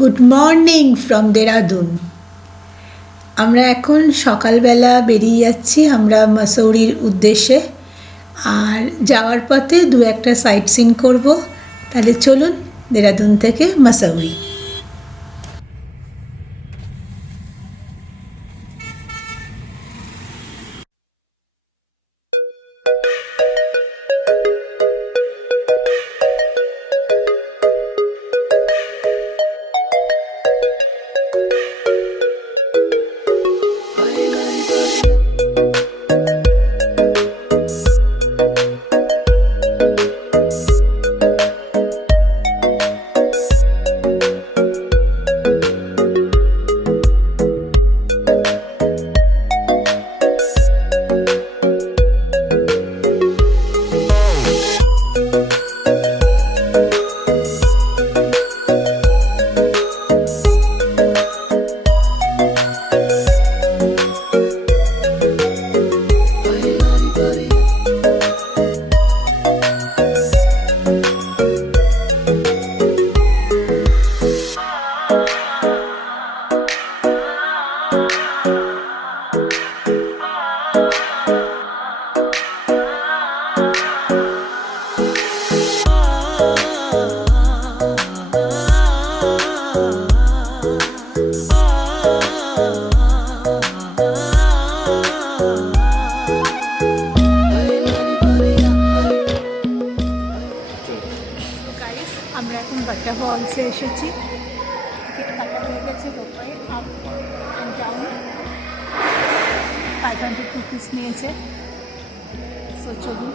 Good morning from Dehradun. আমরা এখন সকালবেলা বেরিয়ে যাচ্ছি আমরা মাসৌরির উদ্দেশ্যে। আর যাওয়ার পথে দু একটা সাইট সিন করবো। তাহলে চলুন দেরাদুন থেকে মাসৌরি। আমরা এখন বাটা ফলসে এসেছি। টিকিট কাটা হয়ে গেছে। Local up and down 500 rupees নিয়েছে। সো চলুন।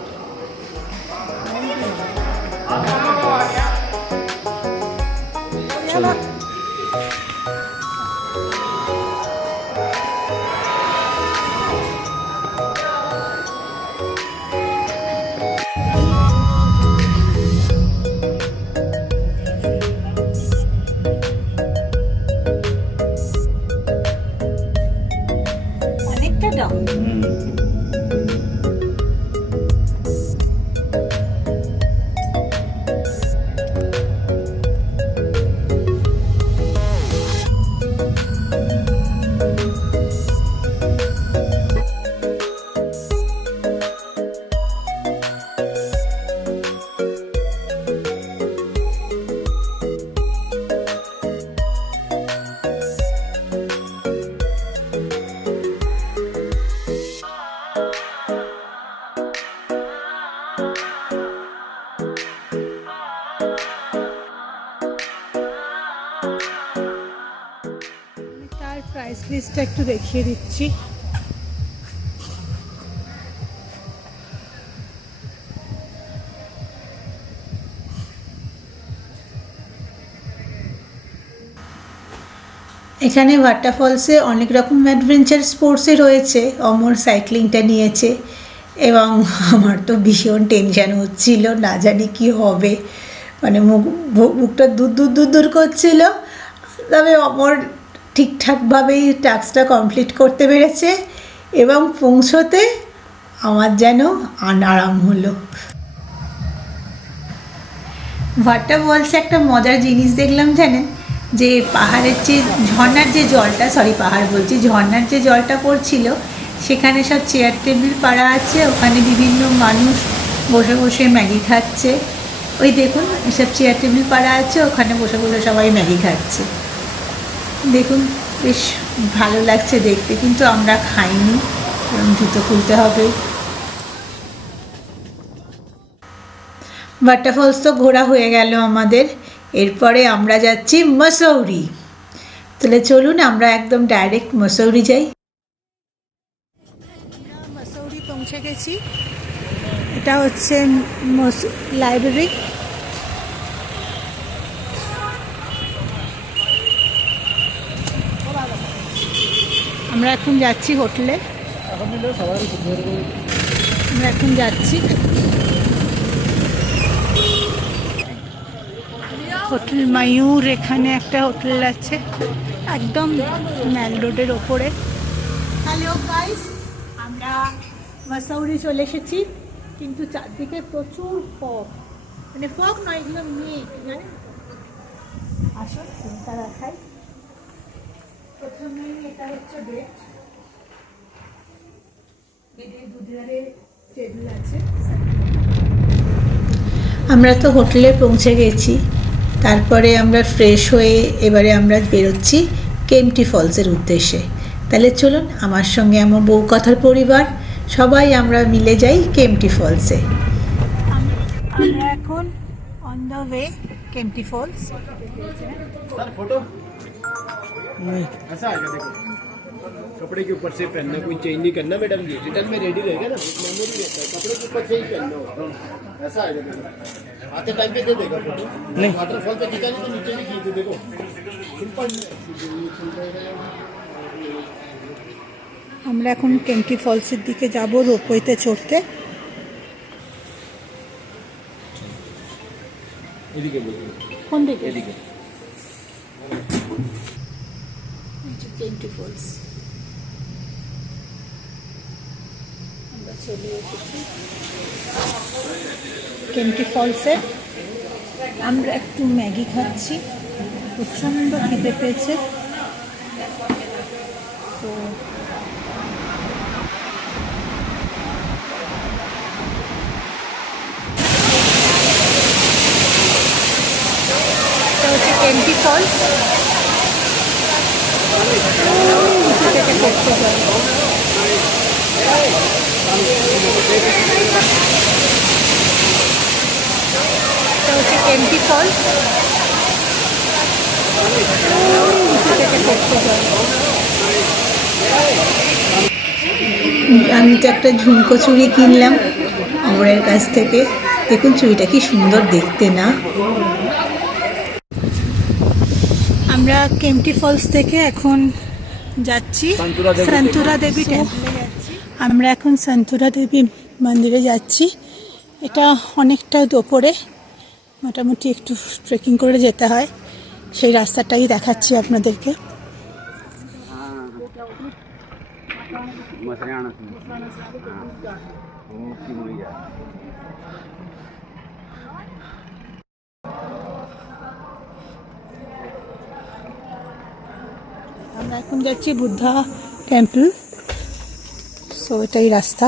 অনেকটা ডাউন। তার প্রাইস লিস্টটা একটু দেখিয়ে দিচ্ছি। এখানে ওয়াটারফলসে অনেক রকম অ্যাডভেঞ্চার স্পোর্টসে রয়েছে। অমর সাইক্লিংটা নিয়েছে এবং আমার তো ভীষণ টেনশান হচ্ছিল, না জানি কি হবে, মানে মুখটা দূর করছিল। তবে অমর ঠিকঠাকভাবেই টাস্কটা কমপ্লিট করতে পেরেছে এবং পৌঁছতে আমার যেন আরাম হলো। ওয়াটারফলসে একটা মজার জিনিস দেখলাম জানেন, যে পাহাড়ের যে ঝর্নার যে জলটা, ঝর্নার যে জলটা পড়ছিল, সেখানে সব চেয়ার টেবিল পাড়া আছে। ওখানে বিভিন্ন মানুষ বসে বসে ম্যাগি খাচ্ছে। ওই দেখুন এসব চেয়ার টেবিল পাড়া আছে, ওখানে বসে বসে সবাই ম্যাগি খাচ্ছে। দেখুন বেশ ভালো লাগছে দেখতে, কিন্তু আমরা খাইনি, কারণ জুতো খুলতে হবে। ওয়াটারফলস তো ঘোরা হয়ে গেল আমাদের। এরপরে আমরা যাচ্ছি মাসৌরি। তাহলে চলুন আমরা একদম ডাইরেক্ট মাসৌরি যাই। মাসৌরি পৌঁছে গেছি। এটা হচ্ছে লাইব্রেরি। আমরা এখন যাচ্ছি হোটেলে। আমরা এখন যাচ্ছি হোটেল ময়ূর। এখানে একটা হোটেল আছে একদম মেন রোডের ওপরে। হ্যালো গাইস, আমরা মাসৌরি চলে এসেছি, কিন্তু চারদিকে প্রচুর ফগ, মানে ফগ নয়, এগুলো মেঘ, জানেন। আসুন রুমটা দেখাই। প্রথমেই এটা হচ্ছে বেড, বেডের দুধারে টেবিল আছে। আমরা তো হোটেলে পৌঁছে গেছি, তারপরে আমরা ফ্রেশ হয়ে এবারে আমরা বেরোচ্ছি কেম্পটি ফলসের উদ্দেশ্যে। তাহলে চলুন আমার সঙ্গে আমার বউ কথার পরিবার সবাই আমরা মিলে যাই কেম্পটি ফলসে। আমরা এখন on the way Kempty Falls. Sir photo नहीं ऐसा आएगा, देखो कपड़े के ऊपर से पहनना, कोई चेंज नहीं करना मैडम जी, रिटर्न में रेडी रहेगा ना, मेमोरी रहता है, कपड़े के ऊपर से ही पहनना होगा। ऐसा आएगा, देखो आते टाइम पे दे देगा फोटो। नहीं वाटरफॉल पे खींचा नहीं तो नीचे भी खींच दो, देखो सिंपल। আমরা এখন কেম্প্টি ফলসের দিকে যাব রোপওয়েতে চড়তে। এদিকে কোন দিকে? এদিকে কেম্প্টি ফলস আমরা চলে এসেছি কেম্প্টি ফলসে। আমরা একটু ম্যাগি খাচ্ছি, প্রচণ্ড খিদে পেয়েছে। তো केम्प्टी फॉल्स नीचे থেকে দেখতে যাই। এটা হচ্ছে কেম্প্টি ফলস, নীচে থেকে দেখতে যাই। আমি তো একটা ঝুমকো চুড়ি কিনলাম অমরের কাছ থেকে। দেখুন চুড়িটা কি সুন্দর দেখতে না। আমরা কেম্প্টি ফলস থেকে এখন যাচ্ছি সন্তুরা দেবী টেম্পলে যাচ্ছি। আমরা এখন সন্তুরা দেবী মন্দিরে যাচ্ছি। এটা অনেকটা দোপরে, মোটামুটি একটু ট্রেকিং করে যেতে হয়, সেই রাস্তাটাই দেখাচ্ছি আপনাদেরকে। আমরা এখন যাচ্ছি বুদ্ধা টেম্পল, সো এটাই রাস্তা।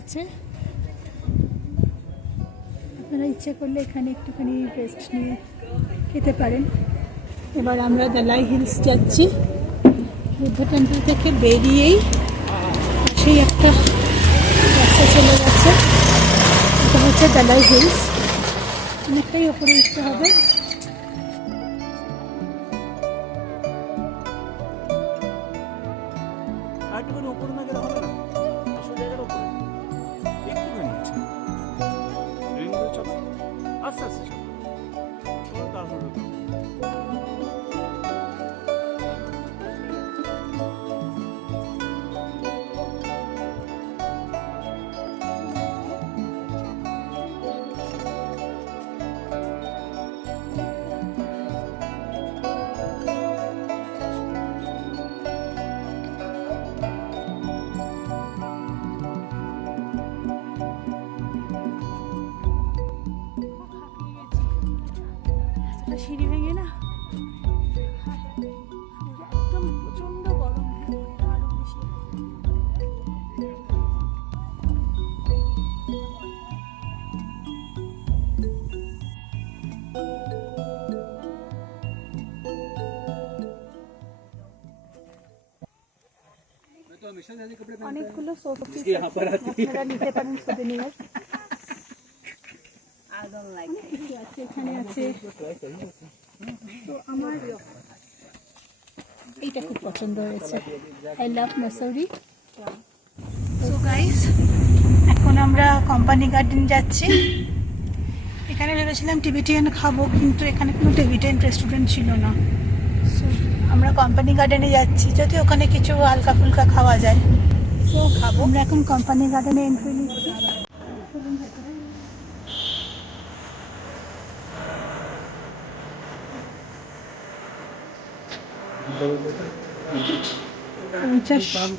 আছে, আপনারা ইচ্ছে করলে এখানে একটুখানি রেস্ট নিয়ে খেতে পারেন। এবার আমরা দালাই হিলস যাচ্ছি। বুদ্ধ টেম্পল থেকে বেরিয়েই সেই একটা রাস্তা চলে গেছে, এটা হচ্ছে দালাই হিলস। অনেকটাই ওপরে উঠতে হবে। একটা সিঁড়ি ভেঙে না একদম প্রচন্ড গরম, আরো বেশি। অনেকগুলো শোপিস আপনারা নিতে পারেন সুভেনিয়ার। এখানে আছে, তো আমার এইটা খুব পছন্দ হয়েছে, I love Mussoorie. So guys, এখন আমরা কোম্পানি গার্ডেন যাচ্ছি। এখানে ভেবেছিলাম টিবেটিয়ান খাবো, কিন্তু এখানে কোনো টিবেটিয়ান রেস্টুরেন্ট ছিল না। সো আমরা কোম্পানি গার্ডেনে যাচ্ছি, যদি ওখানে কিছু হালকা ফুলকা খাওয়া যায় সো খাবো। আমরা এখন কোম্পানি গার্ডেনে এন্ট্রি নিচ্ছি।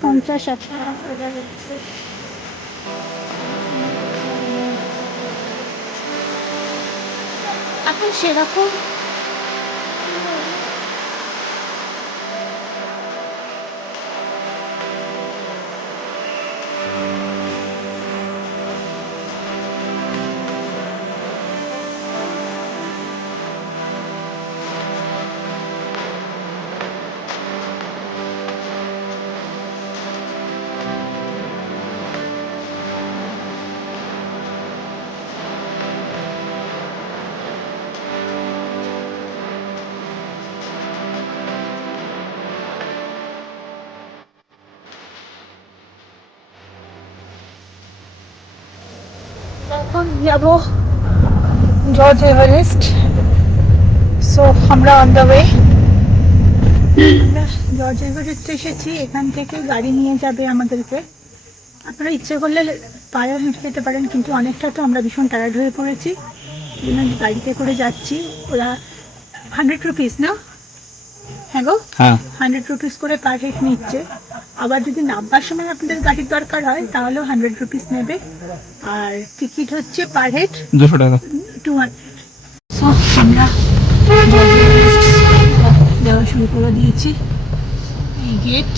পঞ্চাশ এখন সেরকম এখন যাবো জর্জ এভারেস্ট। সো আমরা অন দ্য ওয়ে। আমরা জর্জ এভারেস্ট এসেছি, এখান থেকে গাড়ি নিয়ে যাবে আমাদেরকে। আপনারা ইচ্ছে করলে পায়ে হেঁটে যেতে পারেন, কিন্তু অনেকটা তো আমরা ভীষণ টায়ার্ড হয়ে পড়েছি, এই জন্য গাড়িতে করে যাচ্ছি। ওরা 100 রুপিস না? হ্যাঁ গো, 100 রুপিস করে পার হেড নিচ্ছে। আবার যদি নামবার সময় আপনাদের গাড়ির দরকার হয় তাহলেও 100 রুপিস নেবে। আর টিকিট হচ্ছে পার হেড 200 টাকা। 200। সো আমরা যাওয়া শুরু করে দিয়েছি। এই গেট।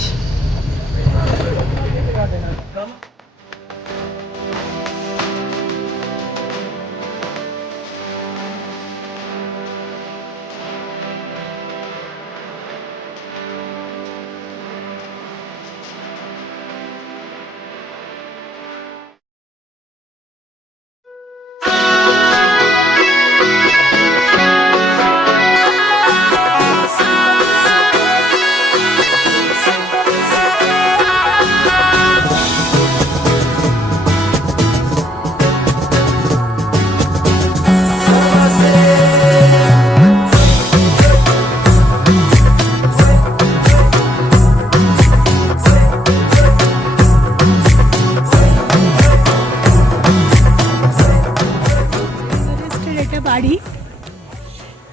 বাড়ি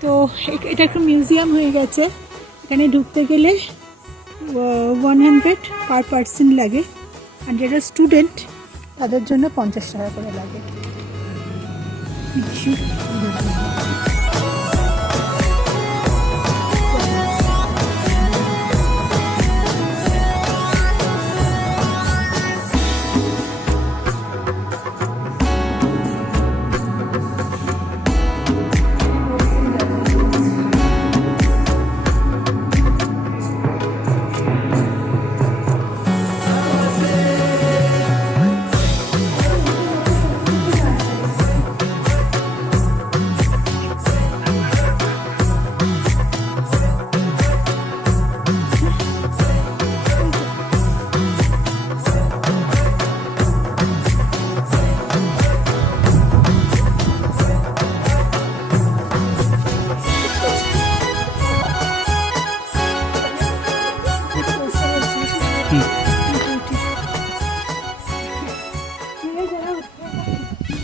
তো এটা একটা মিউজিয়াম হয়ে গেছে। এখানে ঢুকতে গেলে 100 পার পার্সন লাগে, আর যারা স্টুডেন্ট তাদের জন্য 50 টাকা করে লাগে।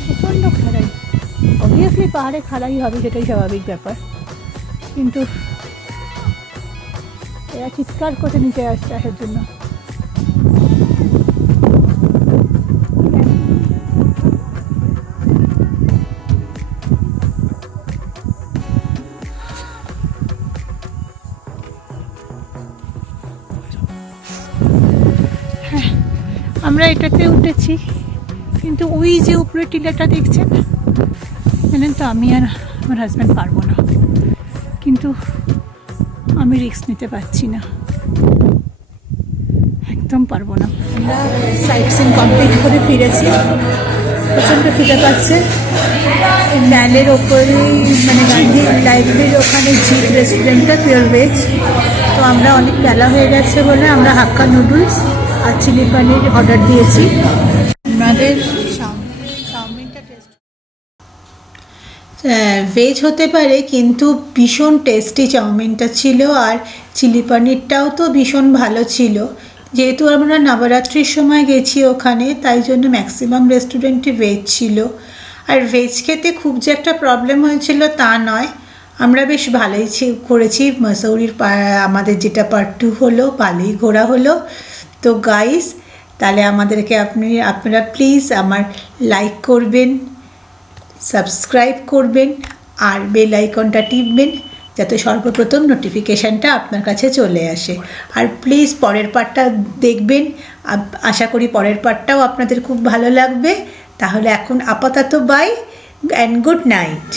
প্রচণ্ড খাড়াই, অবভিয়াসলি পাহাড়ে খাড়াই হবে, সেটাই স্বাভাবিক ব্যাপার, কিন্তু এরা চিৎকার করে নিচে আসছে আসার জন্য। আমরা এটাতে উঠেছি, কিন্তু ওই যে উপরে টিলাটা দেখছেন, জানেন তো আমি আর আমার হাজব্যান্ড পারবো না, কিন্তু আমি রিস্ক নিতে পারছি না, একদম পারবো না। আমরা সাইট সিন কমপ্লিট করে ফিরেছি, প্রচণ্ড খিদে পাচ্ছে। ম্যালের ওপরেই মানে গান্ধী লাইব্রেরির ওখানে জিপ রেস্টুরেন্টটা পিওর ভেজ। তো আমরা অনেক বেলা হয়ে গেছে বলে আমরা হাক্কা নুডলস আর চিলি পনির অর্ডার দিয়েছি। আমাদের চাউমিনটা টেস্ট ভেজ হতে পারে, কিন্তু ভীষণ টেস্টি চাউমিনটা ছিল, আর চিলি পনিরটাও তো ভীষণ ভালো ছিল। যেহেতু আমরা নবরাত্রির সময় গেছি ওখানে, তাই জন্য ম্যাক্সিমাম রেস্টুরেন্টই ভেজ ছিল। আর ভেজ খেতে খুব যে একটা প্রবলেম হয়েছিল তা নয়, আমরা বেশ ভালোই করেছি। মসৌরির আমাদের যেটা পার্ট 2 হলো, ভালোই ঘোরা হলো। তো গাইস, তাহলে আমাদেরকে আপনারা প্লিজ আমার লাইক করবেন, সাবস্ক্রাইব করবেন আর বেল আইকনটা টিপবেন, যাতে সর্বপ্রথম নোটিফিকেশানটা আপনার কাছে চলে আসে। আর প্লিজ পরের পার্টটা দেখবেন, আশা করি পরের পার্টটাও আপনাদের খুব ভালো লাগবে। তাহলে এখন আপাতত বাই অ্যান্ড গুড নাইট।